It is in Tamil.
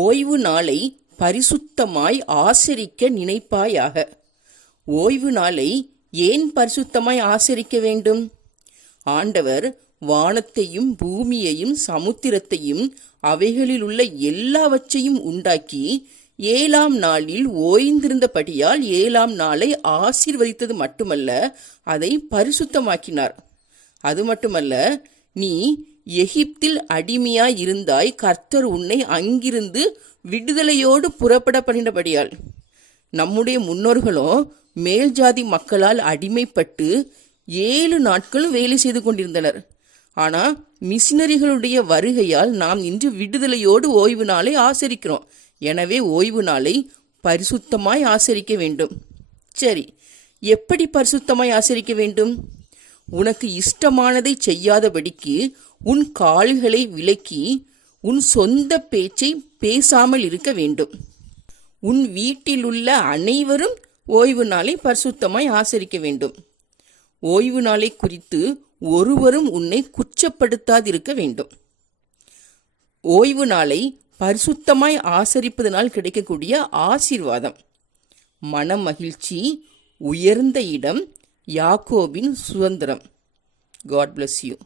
ஓய்வு நாளை பரிசுத்தமாய் ஆசரிக்க நினைப்பாயாக. ஓய்வு நாளை ஏன் பரிசுத்தமாய் ஆசரிக்க வேண்டும்? ஆண்டவர் வானத்தையும் பூமியையும் சமுத்திரத்தையும் அவைகளில் உள்ள எல்லாவற்றையும் உண்டாக்கி 7ஆம் நாளில் ஓய்ந்திருந்தபடியால் 7ஆம் நாளை ஆசீர்வதித்தது மட்டுமல்ல, அதை பரிசுத்தமாக்கினார். அது மட்டுமல்ல, நீ எகிப்தில் அடிமையாய் இருந்தாய், கர்த்தர் உன்னை அங்கிருந்து விடுதலையோடு புறப்பட பண்ணினபடியால். நம்முடைய முன்னோர்களும் மேல் ஜாதி மக்களால் அடிமைப்பட்டு 7 நாட்களும் வேலை செய்து கொண்டிருந்தனர். ஆனால் மிஷினரிகளுடைய வருகையால் நாம் இன்று விடுதலையோடு ஓய்வு நாளை ஆசரிக்கிறோம். எனவே ஓய்வு நாளை பரிசுத்தமாய் ஆசரிக்க வேண்டும். சரி, எப்படி பரிசுத்தமாய் ஆசரிக்க வேண்டும்? உனக்கு இஷ்டமானதை செய்யாதபடிக்கு உன் கால்களை விலக்கி உன் சொந்த பேச்சை பேசாமல் இருக்க வேண்டும். உன் வீட்டில் உள்ள அனைவரும் ஓய்வு நாளை பரிசுத்தமாய் ஆசரிக்க வேண்டும். ஓய்வு நாளை குறித்து ஒருவரும் உன்னை குற்றப்படுத்தாதிருக்க வேண்டும். ஓய்வு நாளை பரிசுத்தமாய் ஆசரிப்பதனால் கிடைக்கக்கூடிய ஆசீர்வாதம்: மன மகிழ்ச்சி, உயர்ந்த இடம், யாக்கோபின் சுதந்திரம். God bless you.